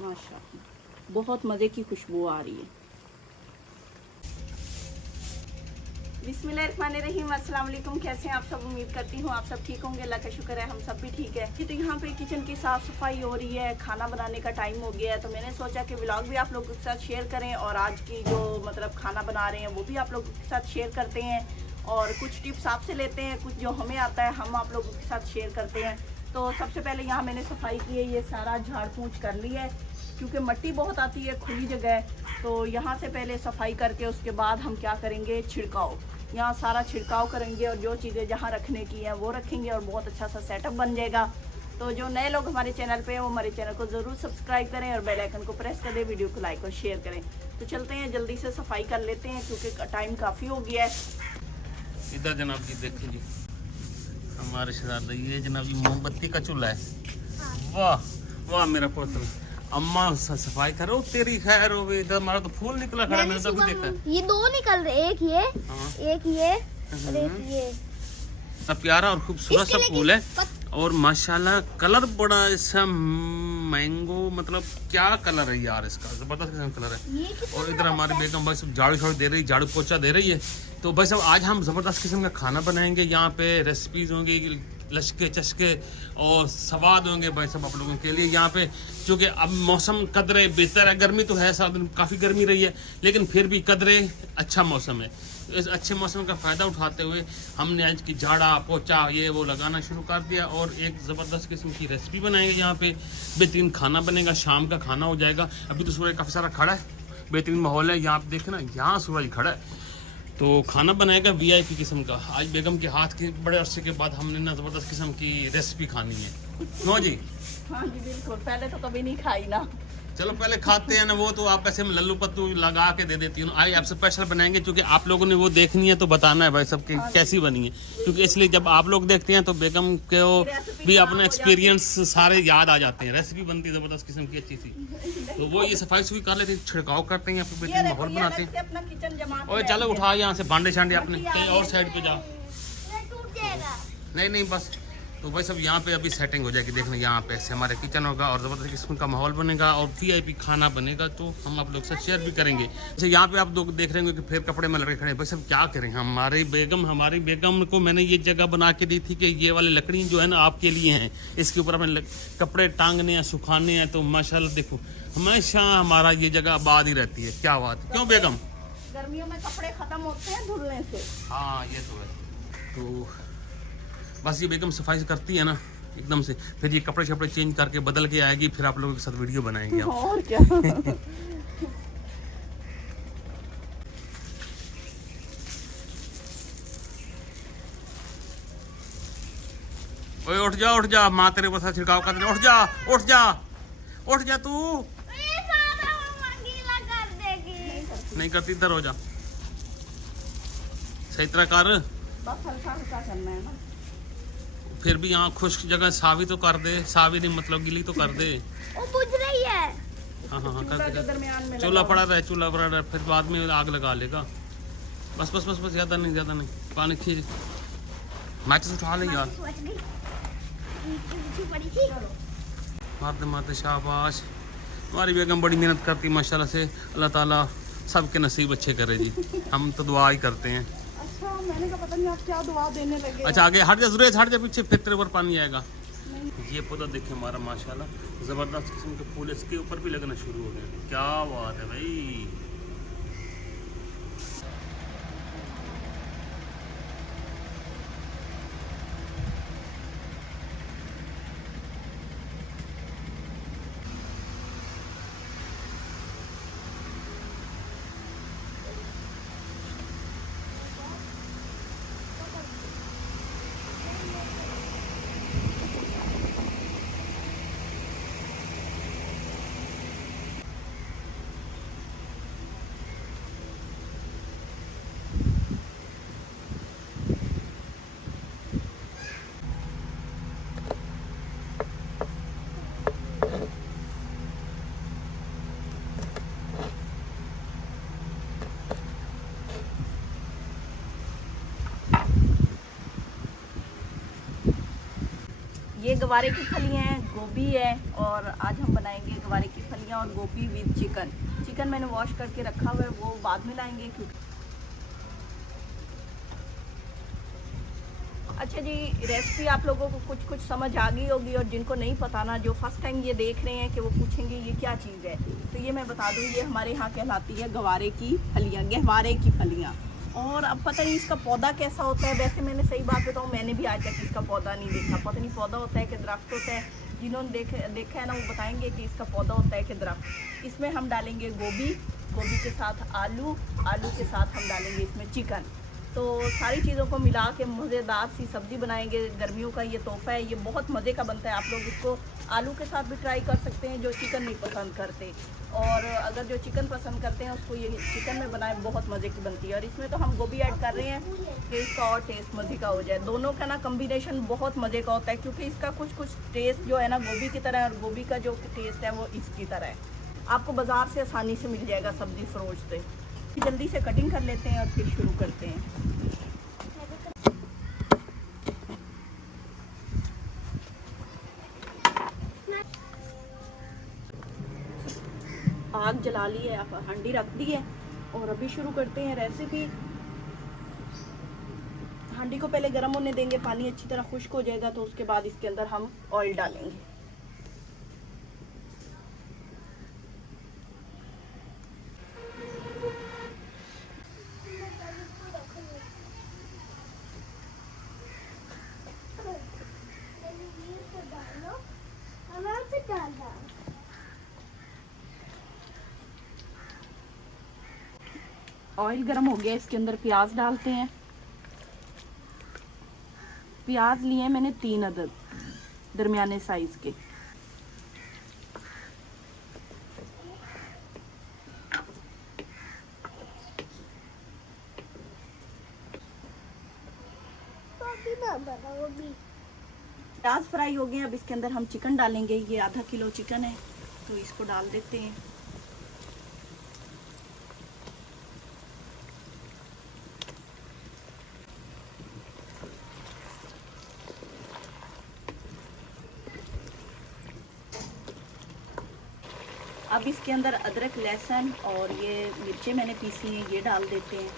माशाल्लाह बहुत मज़े की खुशबू आ रही है। बिस्मिल्लाहिर्रहमानिर्रहीम, अस्सलाम वालेकुम। कैसे हैं आप सब? उम्मीद करती हूँ आप सब ठीक होंगे। अल्लाह का शुक्र है हम सब भी ठीक है। तो यहाँ पे किचन की साफ़ सफाई हो रही है, खाना बनाने का टाइम हो गया है, तो मैंने सोचा कि व्लॉग भी आप लोगों के साथ शेयर करें और आज की जो मतलब खाना बना रहे हैं वो भी आप लोगों के साथ शेयर करते हैं और कुछ टिप्स आपसे लेते हैं, कुछ जो हमें आता है हम आप लोगों के साथ शेयर करते हैं। तो सबसे पहले यहाँ मैंने सफाई की है, ये सारा झाड़ पोंछ कर ली है क्योंकि मिट्टी बहुत आती है, खुली जगह है। तो यहाँ से पहले सफाई करके उसके बाद हम क्या करेंगे, छिड़काव, यहाँ सारा छिड़काव करेंगे और जो चीज़ें जहाँ रखने की हैं वो रखेंगे और बहुत अच्छा सा सेटअप बन जाएगा। तो जो नए लोग हमारे चैनल पे हैं वो हमारे चैनल को ज़रूर सब्सक्राइब करें और बेल आइकन को प्रेस कर दें, वीडियो को लाइक और शेयर करें। तो चलते हैं, जल्दी से सफाई कर लेते हैं क्योंकि टाइम काफ़ी हो गया है। इधर जनाब जी देखिए जी, हमारे शहजादा ये जनाब जी मोमबत्ती का चूल्हा है। वाह वाह मेरा पुत्र, अम्मा सफाई करो तेरी खैर हो गई। इधर हमारा तो फूल निकला खड़ा, मैंने तो अभी देखा। ये दो निकल रहे, एक ये हाँ। एक ये और एक ये। इतना प्यारा और खूबसूरत सा फूल है और माशाल्लाह कलर बड़ा ऐसा मैंगो, मतलब क्या कलर है यार इसका, जबरदस्त किस्म का कलर है। और इधर हमारी बेगम भाई सब झाड़ू झाड़ू दे रही, झाड़ू पोछा दे रही है। तो भाई साहब आज हम ज़बरदस्त किस्म का खाना बनाएंगे। यहाँ पे रेसिपीज होंगी, लचके चचके और स्वाद होंगे भाई सब आप लोगों के लिए। यहाँ पे क्योंकि अब मौसम कदरे बेहतर है, गर्मी तो है, सारा दिन काफ़ी गर्मी रही है, लेकिन फिर भी कदरे अच्छा मौसम है। तो इस अच्छे मौसम का फ़ायदा उठाते हुए हमने आज की झाड़ा पोछा ये वो लगाना शुरू कर दिया और एक ज़बरदस्त किस्म की रेसिपी बनाएंगे। यहाँ पे बेहतरीन खाना बनेगा, शाम का खाना हो जाएगा। अभी तो सूरज काफ़ी सारा खड़ा है, बेहतरीन माहौल है। यहाँ पे देखे ना, यहाँ सूरज खड़ा है, तो खाना बनाएगा वीआईपी किस्म का। आज बेगम के हाथ के बड़े अरसे के बाद हमने ना ज़बरदस्त किस्म की रेसिपी खानी है। नो जी? हाँ जी बिल्कुल, पहले तो कभी नहीं खाई ना। चलो पहले खाते हैं ना, वो तो आप ऐसे में लल्लू पत्तू लगा के दे देती हूँ। आज आप स्पेशल बनाएंगे क्योंकि आप लोगों ने वो देखनी है तो बताना है भाई सब की कैसी बनी है। क्योंकि इसलिए जब आप लोग देखते हैं तो बेगम को भी अपना एक्सपीरियंस सारे याद आ जाते हैं। रेसिपी बनती है ज़बरदस्त किस्म की अच्छी सी। तो वो ये सफाई सुफाई कर लेते हैं, छिड़काव करते हैं, आपको बेहतरीन माहौल बनाते हैं। अपना किचन जमा और चलो उठा यहाँ से भांडे शांडे अपने कहीं और साइड पे जाओ। टूट जाएगा। नहीं बस, तो भाई सब यहाँ पे अभी सेटिंग हो जाएगी। देखना यहाँ पे ऐसे हमारे किचन होगा और ज़बरदस्त किस्म का माहौल बनेगा और वीआईपी खाना बनेगा, तो हम आप लोग से शेयर भी करेंगे। अच्छा यहाँ पे आप लोग देख रहे होंगे कि फिर कपड़े में लड़के खड़े हैं। भाई सब क्या करें, हमारी बेगम को मैंने ये जगह बना के दी थी कि ये वाली लकड़ी जो है ना आपके लिए हैं, इसके ऊपर अपने कपड़े टांगने हैं, सुखाने हैं। तो माशाल्लाह देखो हमेशा हमारा ये जगह आबाद ही रहती है। क्या बात है, क्यों बेगम? गर्मियों में कपड़े खत्म होते हैं धुलने से। हाँ ये तो है। तो बस ये बेगम सफाई करती है ना एकदम से, फिर ये कपड़े शपड़े चेंज करके बदल के आएगी, फिर आप लोगों के साथ वीडियो बनाएंगे हम। और क्या। ओए उठ जा, माँ तेरे पास छिड़काव कर दे। उठ जा तू। ये सारा मम्मा गीला कर देगी। नहीं करती, इधर हो जा, सही तरह कर। बस हल्का हल्का करना है ना। फिर भी यहाँ खुश्क जगह सावी तो कर दे, सावी नहीं मतलब गीली तो कर दे। वो बुझ रही है। हाँ चूल्हा के कर दरमियान में चूल्हा पड़ा रहे, फिर बाद में आग लगा लेगा। बस ज्यादा नहीं, पानी खींच, मैचेस उठा ले यार। मारते शाबाश, हमारी बेगम बड़ी मेहनत करती माशाल्लाह से। अल्लाह ताला सबके नसीब अच्छे करे जी, हम तो दुआ ही करते हैं। अच्छा मैंने कहा पता नहीं आप क्या दुआ देने लगे। अच्छा आगे हट जा पीछे, फिर तेरे ऊपर पानी आएगा। ये पौधा देखिए हमारा माशाल्लाह ज़बरदस्त किस्म के फूल इसके ऊपर भी लगना शुरू हो गए। क्या बात है भाई। गवारे की फलियाँ हैं, गोभी है, और आज हम बनाएंगे गवारे की फलियाँ और गोभी विद चिकन। चिकन मैंने वॉश करके रखा हुआ है, वो बाद में लाएंगे क्योंकि अच्छा जी, रेसिपी आप लोगों को कुछ कुछ समझ आ गई होगी, और जिनको नहीं पता ना, जो फर्स्ट टाइम ये देख रहे हैं कि वो पूछेंगे ये क्या चीज़ है, तो ये मैं बता दूँ, ये हमारे यहाँ कहलाती है गवारे की फलियाँ, गहवारे की फलियाँ। और अब पता नहीं इसका पौधा कैसा होता है। वैसे मैंने सही बात बताऊँ, मैंने भी आज तक इसका पौधा नहीं देखा। पता नहीं पौधा होता है कि दरख्त होता है। जिन्होंने देखा है ना, वो बताएंगे कि इसका पौधा होता है कि दरख्त। इसमें हम डालेंगे गोभी, गोभी के साथ आलू, आलू के साथ हम डालेंगे इसमें चिकन। तो सारी चीज़ों को मिला के मज़ेदार सी सब्ज़ी बनाएंगे। गर्मियों का ये तोहफ़ा है, ये बहुत मज़े का बनता है। आप लोग इसको आलू के साथ भी ट्राई कर सकते हैं जो चिकन नहीं पसंद करते, और अगर जो चिकन पसंद करते हैं उसको ये चिकन में बनाए, बहुत मज़े की बनती है। और इसमें तो हम गोभी ऐड कर रहे हैं कि इसका और टेस्ट मज़े का हो जाए। दोनों का ना कम्बिनेशन बहुत मज़े का होता है, क्योंकि इसका कुछ कुछ टेस्ट जो है ना गोभी की तरह है, और गोभी का जो टेस्ट है वो इसकी तरह है। आपको बाज़ार से आसानी से मिल जाएगा सब्ज़ी फरोश से। जल्दी से कटिंग कर लेते हैं और फिर शुरू करते हैं। आग जला ली है, आप हांडी रख दी है, और अभी शुरू करते हैं रेसिपी। हांडी को पहले गर्म होने देंगे, पानी अच्छी तरह खुश्क हो जाएगा तो उसके बाद इसके अंदर हम ऑयल डालेंगे। ऑयल गर्म हो गया, इसके अंदर प्याज डालते हैं। प्याज लिए हैं मैंने 3 अदद दरमियाने साइज के। प्याज फ्राई हो गए, अब इसके अंदर हम चिकन डालेंगे। ये आधा किलो चिकन है, तो इसको डाल देते हैं। अब इसके अंदर अदरक, लहसुन और ये मिर्चें मैंने पीसी हैं, ये डाल देते हैं।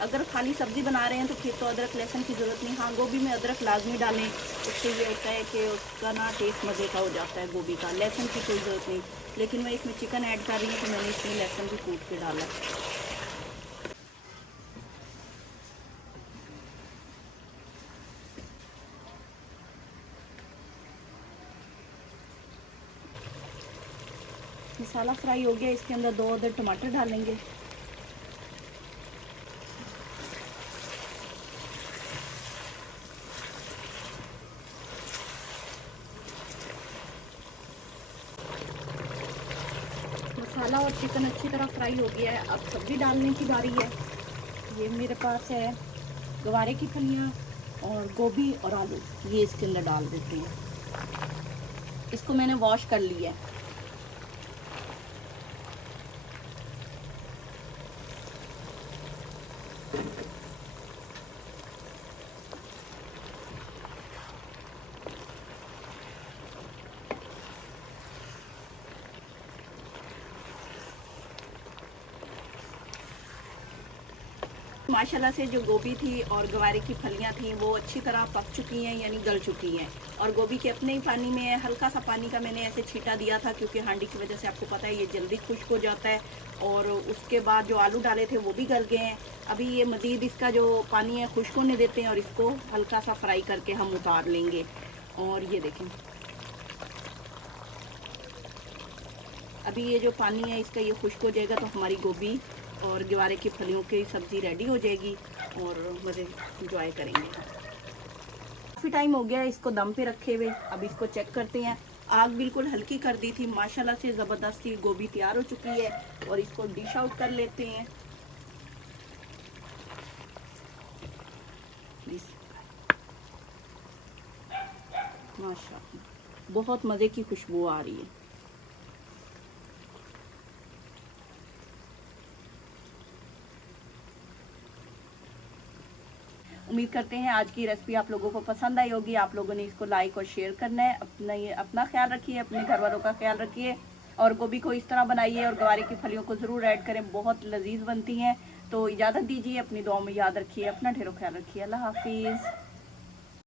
अगर खाली सब्ज़ी बना रहे हैं तो फिर तो अदरक लहसुन की ज़रूरत नहीं। हाँ, गोभी में अदरक लाजमी डालें, उससे ये होता है कि उसका ना टेस्ट मज़े का हो जाता है गोभी का। लहसुन की कोई ज़रूरत नहीं, लेकिन मैं इसमें चिकन ऐड कर रही हूँ तो मैंने इसमें लहसुन भी कूट के डाला। मसाला फ्राई हो गया, इसके अंदर 2 अदद टमाटर डालेंगे। मसाला और चिकन अच्छी तरह फ्राई हो गया है, अब सब्ज़ी डालने की बारी है। ये मेरे पास है गवारे की फलियाँ और गोभी और आलू, ये इसके अंदर डाल देते हैं। इसको मैंने वॉश कर लिया है। माशाल्लाह से जो गोभी थी और गवारे की फलियां थी वो अच्छी तरह पक चुकी हैं, यानी गल चुकी हैं। और गोभी के अपने ही पानी में है, हल्का सा पानी का मैंने ऐसे छींटा दिया था क्योंकि हांडी की वजह से आपको पता है ये जल्दी खुश्क हो जाता है। और उसके बाद जो आलू डाले थे वो भी गल गए हैं। अभी ये मज़ीद इसका जो पानी है खुश्क होने देते हैं और इसको हल्का सा फ्राई करके हम उतार लेंगे। और ये देखें, अभी ये जो पानी है इसका ये खुश्क हो जाएगा तो हमारी गोभी और गवारे की फलियों की सब्ज़ी रेडी हो जाएगी और मज़े इंजॉय करेंगे। काफ़ी टाइम हो गया इसको दम पे रखे हुए, अब इसको चेक करते हैं। आग बिल्कुल हल्की कर दी थी, माशाल्लाह से ज़बरदस्त सी गोभी तैयार हो चुकी है और इसको डिश आउट कर लेते हैं। माशाल्लाह बहुत मज़े की खुशबू आ रही है। उम्मीद करते हैं आज की रेसिपी आप लोगों को पसंद आई होगी। आप लोगों ने इसको लाइक और शेयर करना है। अपना ख्याल रखिए, अपने घर वालों का ख्याल रखिए और गोभी को इस तरह बनाइए और गवारे की फलियों को ज़रूर ऐड करें, बहुत लजीज बनती हैं। तो इजाज़त दीजिए, अपनी दुआ में याद रखिए, अपना ढेरों ख्याल रखिए। अल्लाह हाफिज़।